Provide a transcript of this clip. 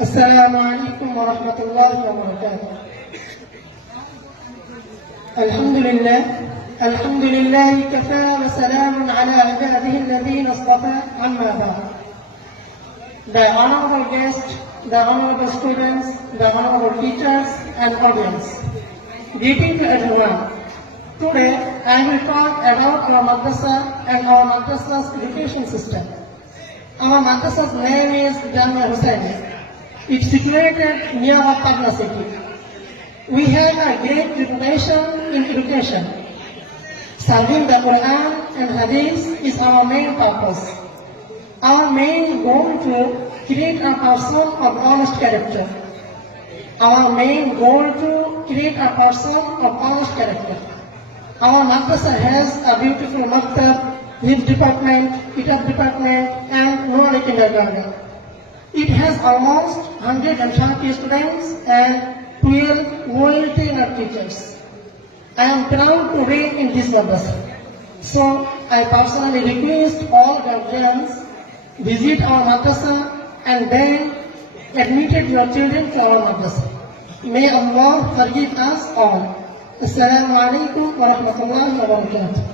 السلام عليكم ورحمة الله وبركاته. الحمد لله كفى وسلام على عباده الذين اصطفى عما بعد. The honorable guests, the honorable students, the honorable teachers and audience. Greeting to everyone. Today I will talk about our madrasa and our madrasa's education system. Our madrasa's name is Jamia Hussaini. It's situated near Patna city. We have a great reputation in education. Serving the Quran and Hadith is our main purpose. Our main goal to create a person of honest character. Our main goal to create a person of honest character. Our madrasa has a beautiful maktab, Hifz department, kitab department and Nurani kindergarten. It has almost 130 students and 12 well-trained teachers. I am proud to reign in this madrasa. So I personally request all guardians visit our madrasa and then admitted your children to our madrasa. May Allah forgive us all. Assalamu alaikum wa rahmatullahi wa barakatuh.